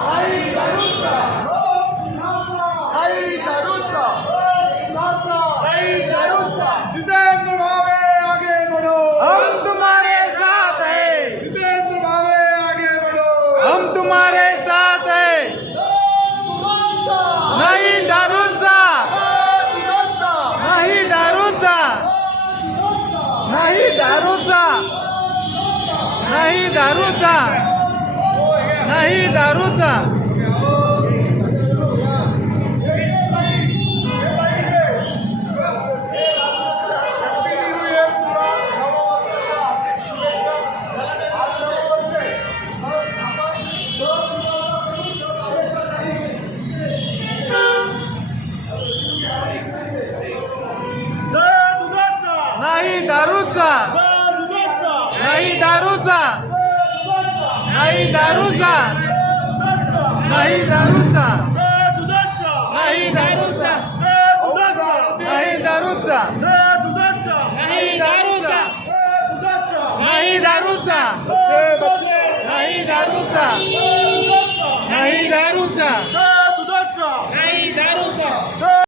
नाही दारूचा, नाही दारूचा, नहीं दारूचा। जितेंद्र भावे आगे बढ़ो, हम तुम्हारे साथ हैं, जितेंद्र भावे आगे बढ़ो, हम तुम्हारे साथ हैं। नहीं दारूचा, नहीं दारूचा, नहीं दारूचा, नहीं दारूचा, नहीं दारूचा। नहीं दारूचा, नहीं दारूचा, नहीं दारूचा, नहीं दारूचा, नहीं दारूचा, नहीं दारूचा, नहीं दारूचा, नहीं दारूचा, बच्चे बच्चे नहीं दारूचा, नहीं दारूचा।